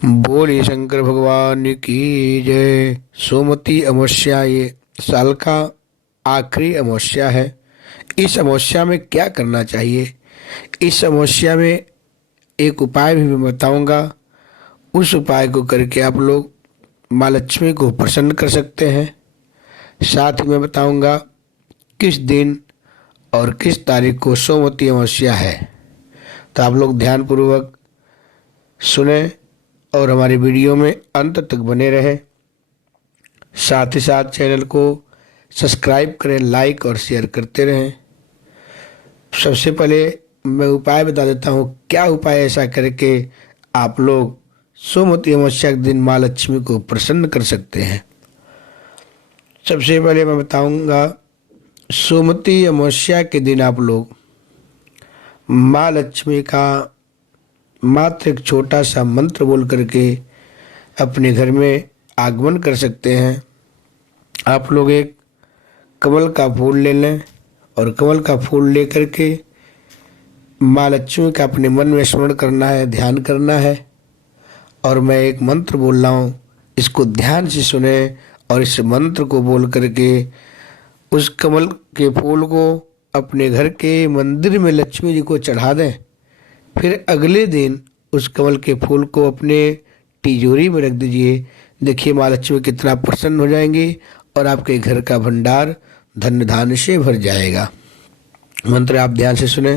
बोलिए शंकर भगवान की जय। सोमवती अमावस्या ये साल का आखिरी अमावस्या है। इस अमावस्या में क्या करना चाहिए, इस अमावस्या में एक उपाय भी मैं बताऊंगा। उस उपाय को करके आप लोग माँ लक्ष्मी को प्रसन्न कर सकते हैं। साथ ही मैं बताऊंगा किस दिन और किस तारीख को सोमवती अमावस्या है। तो आप लोग ध्यानपूर्वक सुने और हमारी वीडियो में अंत तक बने रहें। साथ ही साथ चैनल को सब्सक्राइब करें, लाइक और शेयर करते रहें। सबसे पहले मैं उपाय बता देता हूँ, क्या उपाय ऐसा करके आप लोग सोमवती अमावस्या के दिन माँ लक्ष्मी को प्रसन्न कर सकते हैं। सबसे पहले मैं बताऊंगा, सोमवती अमावस्या के दिन आप लोग माँ लक्ष्मी का मात्र एक छोटा सा मंत्र बोल करके अपने घर में आगमन कर सकते हैं। आप लोग एक कमल का फूल ले लें और कमल का फूल ले करके माँ लक्ष्मी का अपने मन में स्मरण करना है, ध्यान करना है। और मैं एक मंत्र बोल रहा हूँ, इसको ध्यान से सुने और इस मंत्र को बोल करके उस कमल के फूल को अपने घर के मंदिर में लक्ष्मी जी को चढ़ा दें। फिर अगले दिन उस कमल के फूल को अपने तिजोरी में रख दीजिए। देखिए माँ लक्ष्मी कितना प्रसन्न हो जाएंगी और आपके घर का भंडार धन धान्य से भर जाएगा। मंत्र आप ध्यान से सुने।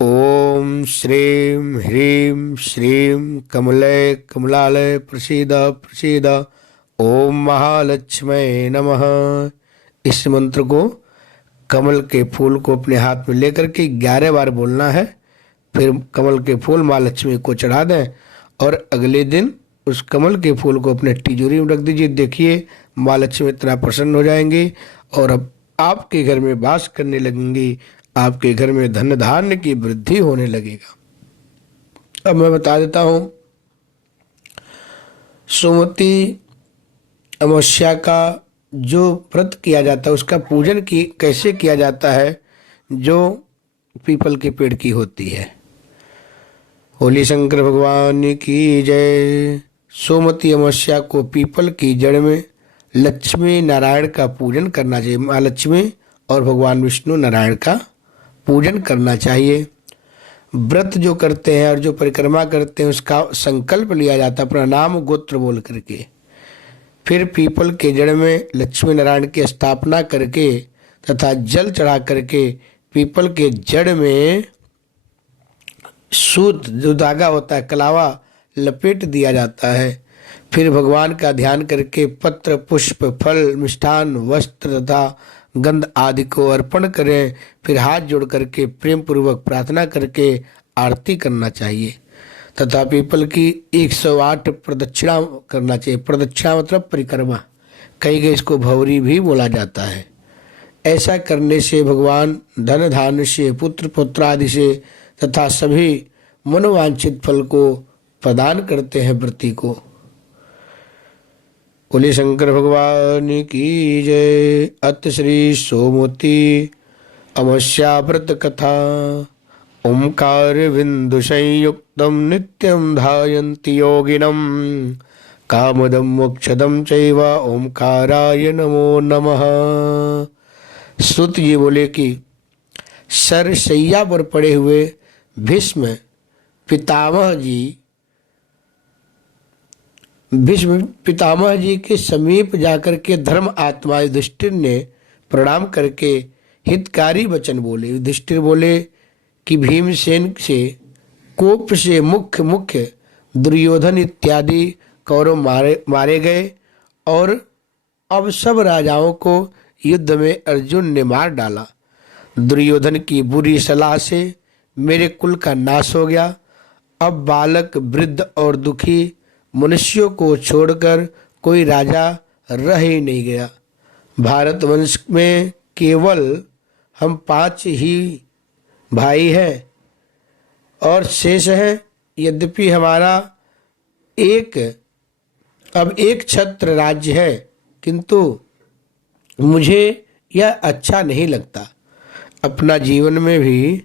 ओम श्रीम ह्रीम श्रीम कमलय कमलालय प्रसीद प्रसीद ओम महालक्ष्मी नमः। इस मंत्र को कमल के फूल को अपने हाथ में लेकर के 11 बार बोलना है। फिर कमल के फूल माँ लक्ष्मी को चढ़ा दें और अगले दिन उस कमल के फूल को अपने तिजोरी में रख दीजिए। देखिए माँ लक्ष्मी इतना प्रसन्न हो जाएंगी और अब आपके घर में वास करने लगेंगी। आपके घर में धन धान्य की वृद्धि होने लगेगा। अब मैं बता देता हूँ, सोमवती अमावस्या का जो व्रत किया जाता है उसका पूजन की कैसे किया जाता है, जो पीपल के पेड़ की होती है। होली शंकर भगवान की जय। सोमवती अमावस्या को पीपल की जड़ में लक्ष्मी नारायण का पूजन करना चाहिए। माँ लक्ष्मी और भगवान विष्णु नारायण का पूजन करना चाहिए। व्रत जो करते हैं और जो परिक्रमा करते हैं उसका संकल्प लिया जाता है प्रणाम गोत्र बोल करके। फिर पीपल के जड़ में लक्ष्मी नारायण की स्थापना करके तथा जल चढ़ा करके पीपल के जड़ में सूत जो धागा होता है कलावा लपेट दिया जाता है। फिर भगवान का ध्यान करके पत्र पुष्प फल मिष्ठान वस्त्र तथा गंध आदि को अर्पण करें। फिर हाथ जोड़ करके प्रेम पूर्वक प्रार्थना करके आरती करना चाहिए तथा पीपल की 108 प्रदक्षिणा करना चाहिए। प्रदक्षिणा मतलब परिक्रमा, कई गए इसको भौरी भी बोला जाता है। ऐसा करने से भगवान धन धान्य से पुत्र पुत्र आदि से तथा सभी मनोवांछित फल को प्रदान करते हैं व्रती को। बोले शंकर भगवान की जय। अत श्री सोमवती अमावस्या व्रत कथा ओंकार बिंदु संयुक्तम नित्यं ध्यायन्ति योगिनम कामदम मोक्षदम चैव ओंकाराय नमो नमः। सुत जी बोले कि सरसैया पर पड़े हुए भीष्म पितामह जी के समीप जाकर के धर्म आत्मा युधिष्ठिर ने प्रणाम करके हितकारी वचन बोले। युधिष्ठिर बोले कि भीमसेन से कोप से मुख्य दुर्योधन इत्यादि कौरव मारे गए और अब सब राजाओं को युद्ध में अर्जुन ने मार डाला। दुर्योधन की बुरी सलाह से मेरे कुल का नाश हो गया। अब बालक वृद्ध और दुखी मनुष्यों को छोड़कर कोई राजा रह ही नहीं गया। भारत वंश में केवल हम 5 ही भाई हैं और शेष हैं। यद्यपि हमारा अब एक छत्र राज्य है, किंतु मुझे यह अच्छा नहीं लगता। अपना जीवन में भी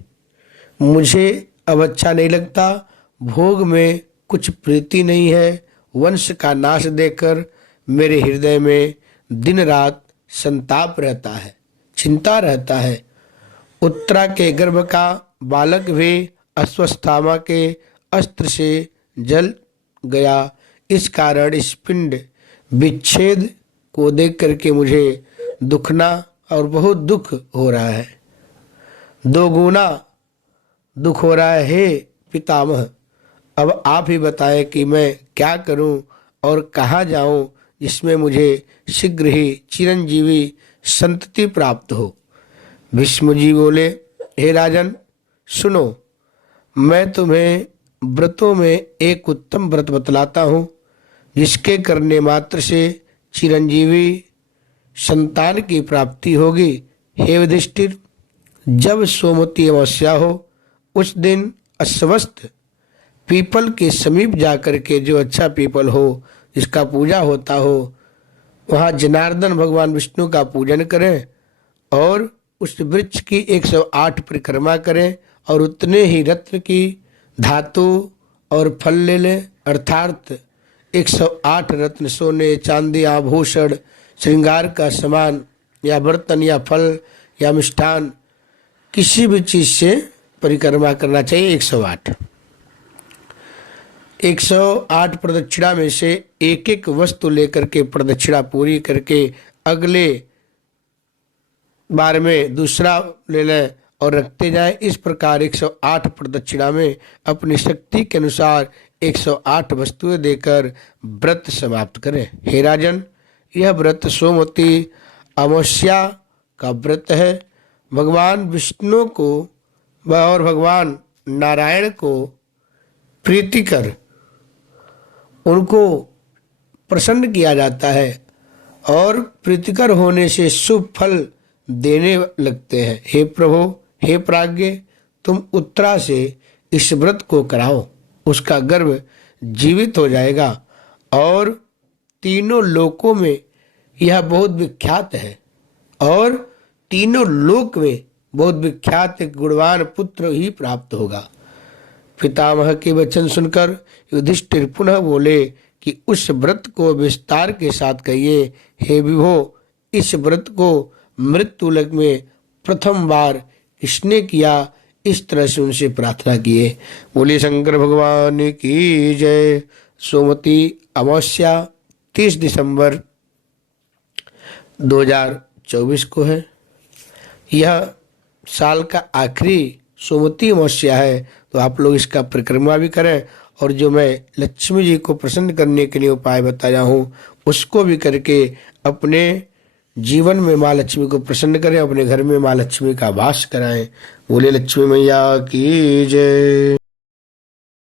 मुझे अब अच्छा नहीं लगता। भोग में कुछ प्रीति नहीं है। वंश का नाश देखकर मेरे हृदय में दिन रात संताप रहता है, चिंता रहता है। उत्तरा के गर्भ का बालक भी अश्वत्थामा के अस्त्र से जल गया। इस कारण इस पिंड विच्छेद को देख करके मुझे दुखना और बहुत दुख हो रहा है, दोगुना दुख हो रहा है। हे पितामह, अब आप ही बताएं कि मैं क्या करूं और कहाँ जाऊं जिसमें मुझे शीघ्र ही चिरंजीवी संतति प्राप्त हो। भीष्म जी बोले, हे राजन सुनो, मैं तुम्हें व्रतों में एक उत्तम व्रत बतलाता हूँ जिसके करने मात्र से चिरंजीवी संतान की प्राप्ति होगी। हे युधिष्ठिर, जब सोमवती अमावस्या हो उस दिन अस्वस्थ पीपल के समीप जाकर के, जो अच्छा पीपल हो जिसका पूजा होता हो, वहाँ जनार्दन भगवान विष्णु का पूजन करें और उस वृक्ष की 108 परिक्रमा करें और उतने ही रत्न की धातु और फल ले लें, अर्थात 108 रत्न, सोने चांदी आभूषण श्रृंगार का सामान या बर्तन या फल या मिष्ठान किसी भी चीज से परिक्रमा करना चाहिए। 108 प्रदक्षिणा में से एक एक वस्तु लेकर के प्रदक्षिणा पूरी करके अगले बार में दूसरा ले लें और रखते जाएं। इस प्रकार 108 प्रदक्षिणा में अपनी शक्ति के अनुसार 108 वस्तुएं देकर व्रत समाप्त करें। हे राजन, यह व्रत सोमवती अमावस्या का व्रत है। भगवान विष्णु को और भगवान नारायण को प्रीतिकर उनको प्रसन्न किया जाता है और प्रीतिकर होने से शुभ फल देने लगते हैं। हे प्रभु, हे प्राज्ञ, तुम उत्तरा से इस व्रत को कराओ, उसका गर्भ जीवित हो जाएगा और तीनों लोकों में यह बहुत विख्यात है और तीनों लोक में बहुत विख्यात गुणवान पुत्र ही प्राप्त होगा। पितामह के वचन सुनकर युधिष्ठिर पुनः बोले कि उस व्रत को विस्तार के साथ कहिए। हे विभो, इस व्रत को मृत्युलोक में प्रथम बार किसने किया? इस तरह से उनसे प्रार्थना किए। बोले शंकर भगवान की जय। सोमवती अमावस्या 30 दिसंबर 2024 को है। यह साल का आखिरी सोमवती अमावस्या है, तो आप लोग इसका परिक्रमा भी करें और जो मैं लक्ष्मी जी को प्रसन्न करने के लिए उपाय बताया हूँ उसको भी करके अपने जीवन में माँ लक्ष्मी को प्रसन्न करें, अपने घर में माँ लक्ष्मी का वास कराएं। बोले लक्ष्मी मैया की जय।